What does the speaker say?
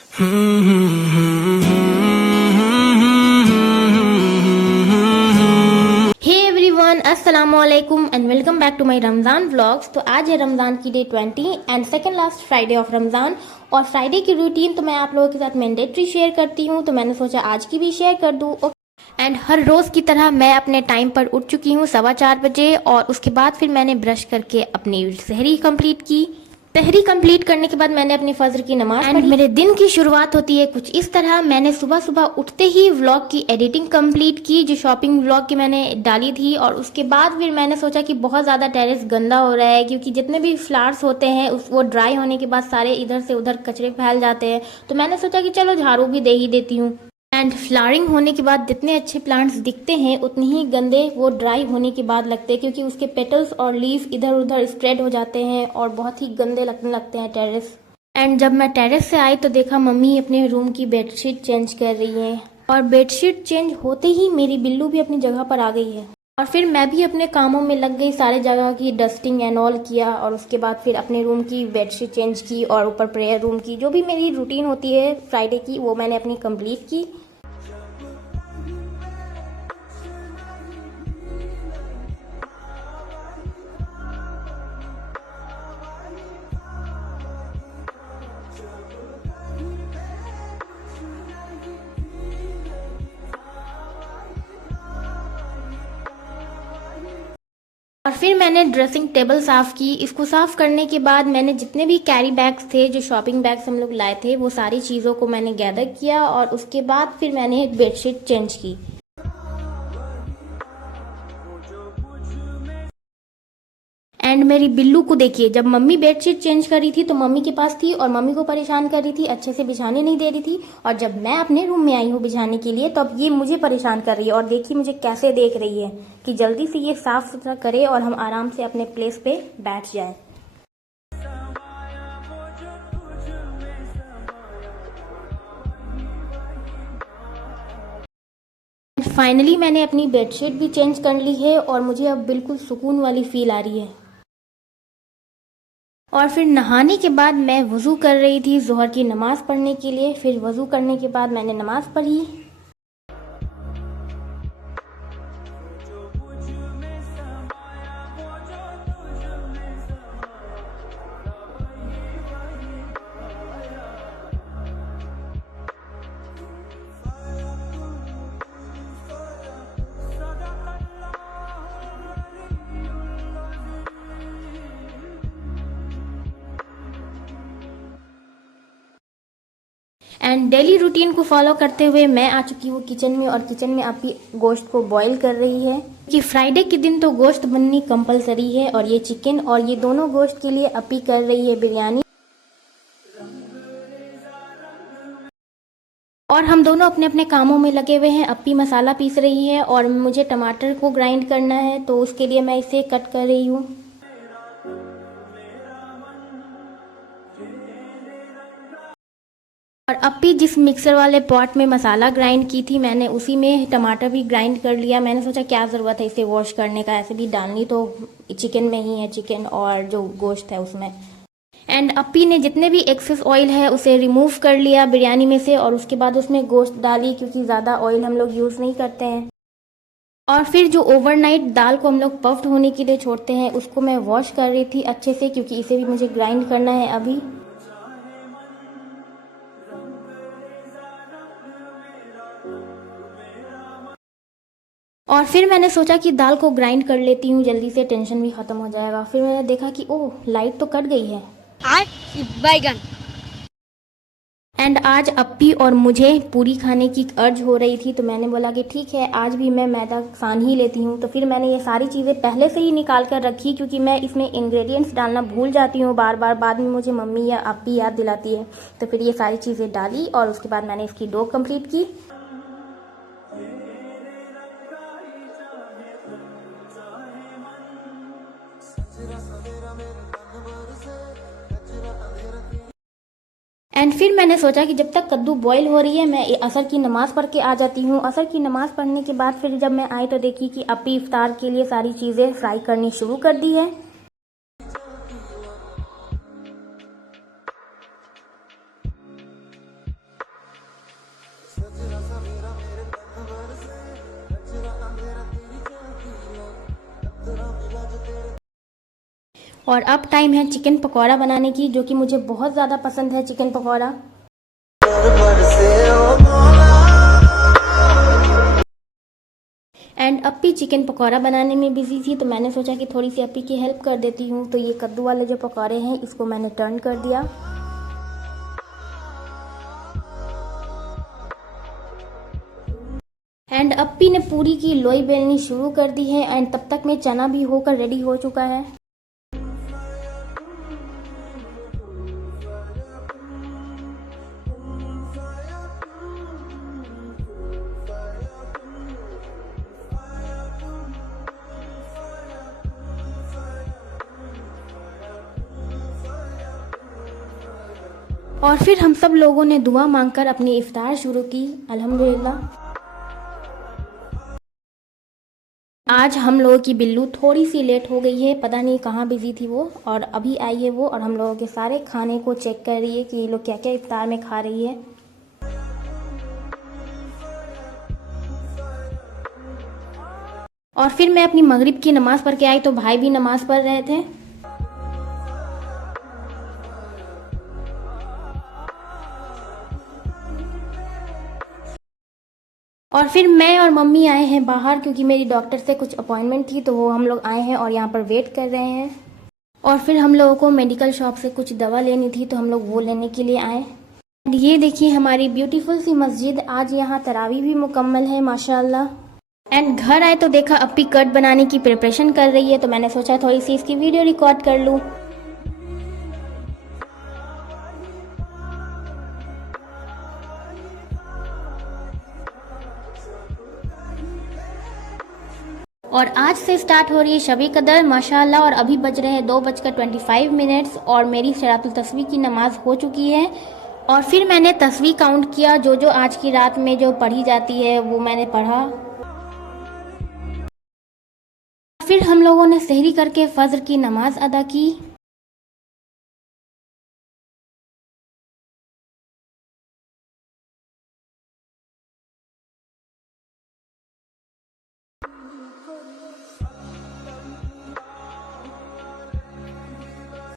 हे everyone, अस्सलाम वालेकुम and welcome back to my Ramzan vlogs. तो आज है रमज़ान की day 20 and second last Friday of Ramzan. और फ्राइडे की रूटीन तो मैं आप लोगों के साथ मैंडेटरी शेयर करती हूँ, तो मैंने सोचा आज की भी शेयर कर दूँ। एंड हर रोज़ की तरह मैं अपने टाइम पर उठ चुकी हूँ 4:15 बजे, और उसके बाद फिर मैंने ब्रश करके अपनी सहरी कंप्लीट की। सहरी कंप्लीट करने के बाद मैंने अपनी फजर की नमाज पढ़ी। मेरे दिन की शुरुआत होती है कुछ इस तरह। मैंने सुबह सुबह उठते ही व्लॉग की एडिटिंग कंप्लीट की, जो शॉपिंग व्लॉग की मैंने डाली थी। और उसके बाद फिर मैंने सोचा कि बहुत ज़्यादा टेरेस गंदा हो रहा है, क्योंकि जितने भी फ्लावर्स होते हैं वो ड्राई होने के बाद सारे इधर से उधर कचरे फैल जाते हैं। तो मैंने सोचा कि चलो झाड़ू भी दे ही देती हूँ। एंड फ्लावरिंग होने के बाद जितने अच्छे प्लांट्स दिखते हैं उतने ही गंदे वो ड्राई होने के बाद लगते हैं, क्योंकि उसके पेटल्स और लीफ इधर उधर स्प्रेड हो जाते हैं और बहुत ही गंदे लगने लगते हैं टेरेस। एंड जब मैं टेरेस से आई तो देखा मम्मी अपने रूम की बेडशीट चेंज कर रही है, और बेडशीट चेंज होते ही मेरी बिल्लू भी अपनी जगह पर आ गई है। और फिर मैं भी अपने कामों में लग गई, सारे जगह की डस्टिंग एंड ऑल किया, और उसके बाद फिर अपने रूम की बेडशीट चेंज की, और ऊपर प्रेयर रूम की जो भी मेरी रूटीन होती है फ्राइडे की वो मैंने अपनी कंप्लीट की। और फिर मैंने ड्रेसिंग टेबल साफ़ की। इसको साफ़ करने के बाद मैंने जितने भी कैरी बैग्स थे, जो शॉपिंग बैग्स हम लोग लाए थे, वो सारी चीज़ों को मैंने गैदर किया। और उसके बाद फिर मैंने एक बेडशीट चेंज की। एंड मेरी बिल्लू को देखिए, जब मम्मी बेडशीट चेंज कर रही थी तो मम्मी के पास थी और मम्मी को परेशान कर रही थी, अच्छे से बिछाने नहीं दे रही थी। और जब मैं अपने रूम में आई हूँ बिछाने के लिए, तो अब ये मुझे परेशान कर रही है। और देखिए मुझे कैसे देख रही है कि जल्दी से ये साफ सुथरा करे और हम आराम से अपने प्लेस पे बैठ जाए। फाइनली मैंने अपनी बेडशीट भी चेंज कर ली है और मुझे अब बिल्कुल सुकून वाली फील आ रही है। और फिर नहाने के बाद मैं वज़ू कर रही थी ज़ोहर की नमाज़ पढ़ने के लिए। फिर वज़ू करने के बाद मैंने नमाज़ पढ़ी। एंड डेली रूटीन को फॉलो करते हुए मैं आ चुकी हूँ किचन में, और किचन में अभी गोश्त को बॉईल कर रही है कि फ्राइडे के दिन तो गोश्त बननी कंपलसरी है। और ये चिकन और ये दोनों गोश्त के लिए अपी कर रही है बिरयानी। और हम दोनों अपने अपने कामों में लगे हुए हैं। अपी मसाला पीस रही है और मुझे टमाटर को ग्राइंड करना है, तो उसके लिए मैं इसे कट कर रही हूँ। और अपी जिस मिक्सर वाले पॉट में मसाला ग्राइंड की थी, मैंने उसी में टमाटर भी ग्राइंड कर लिया। मैंने सोचा क्या ज़रूरत है इसे वॉश करने का, ऐसे भी डालनी तो चिकन में ही है, चिकन और जो गोश्त है उसमें। एंड अपी ने जितने भी एक्सेस ऑयल है उसे रिमूव कर लिया बिरयानी में से, और उसके बाद उसमें गोश्त डाली, क्योंकि ज़्यादा ऑयल हम लोग यूज़ नहीं करते हैं। और फिर जो ओवरनाइट दाल को हम लोग पफ्ड होने के लिए छोड़ते हैं, उसको मैं वॉश कर रही थी अच्छे से, क्योंकि इसे भी मुझे ग्राइंड करना है अभी। और फिर मैंने सोचा कि दाल को ग्राइंड कर लेती हूँ जल्दी से, टेंशन भी ख़त्म हो जाएगा। फिर मैंने देखा कि ओह, लाइट तो कट गई है। बैगन। एंड आज अपी और मुझे पूरी खाने की अर्ज हो रही थी, तो मैंने बोला कि ठीक है आज भी मैं मैदा सान ही लेती हूँ। तो फिर मैंने ये सारी चीज़ें पहले से ही निकाल कर रखी, क्योंकि मैं इसमें इंग्रेडिएंट्स डालना भूल जाती हूँ बार बार, बाद में मुझे मम्मी या अपी याद दिलाती है। तो फिर ये सारी चीज़ें डाली और उसके बाद मैंने इसकी डो कंप्लीट की। एंड फिर मैंने सोचा कि जब तक कद्दू बॉईल हो रही है मैं असर की नमाज़ पढ़ के आ जाती हूँ। असर की नमाज़ पढ़ने के बाद फिर जब मैं आई तो देखी कि अपी इफ्तार के लिए सारी चीज़ें फ्राई करनी शुरू कर दी है। और अब टाइम है चिकन पकौड़ा बनाने की, जो कि मुझे बहुत ज़्यादा पसंद है chicken pakora. And अप्पी chicken pakora बनाने में बिजी थी, तो मैंने सोचा कि थोड़ी सी अप्पी की हेल्प कर देती हूँ। तो ये कद्दू वाले जो पकौड़े हैं इसको मैंने टर्न कर दिया। एंड अप्पी ने पूरी की लोई बेलनी शुरू कर दी है। एंड तब तक में चना भी होकर रेडी हो चुका है। और फिर हम सब लोगों ने दुआ मांगकर अपनी इफ्तार शुरू की। अल्हम्दुलिल्लाह। आज हम लोगों की बिल्लू थोड़ी सी लेट हो गई है, पता नहीं कहाँ बिजी थी वो, और अभी आई है वो, और हम लोगों के सारे खाने को चेक कर रही है कि ये लोग क्या क्या इफ्तार में खा रही है। और फिर मैं अपनी मगरिब की नमाज पढ़ के आई, तो भाई भी नमाज पढ़ रहे थे। और फिर मैं और मम्मी आए हैं बाहर, क्योंकि मेरी डॉक्टर से कुछ अपॉइंटमेंट थी, तो वो हम लोग आए हैं और यहाँ पर वेट कर रहे हैं। और फिर हम लोगों को मेडिकल शॉप से कुछ दवा लेनी थी, तो हम लोग वो लेने के लिए आए। ये देखिए हमारी ब्यूटीफुल सी मस्जिद, आज यहाँ तरावी भी मुकम्मल है माशाल्लाह। एंड घर आए तो देखा अप्पी कट बनाने की प्रिपरेशन कर रही है, तो मैंने सोचा थोड़ी सी इसकी वीडियो रिकॉर्ड कर लूँ। और आज से स्टार्ट हो रही है शबी कदर माशाल्लाह। और अभी बज रहे हैं 2:25 और मेरी शरातुल तस्वीर की नमाज हो चुकी है। और फिर मैंने तस्वीर काउंट किया, जो जो आज की रात में जो पढ़ी जाती है वो मैंने पढ़ा। फिर हम लोगों ने सहरी करके फजर की नमाज अदा की।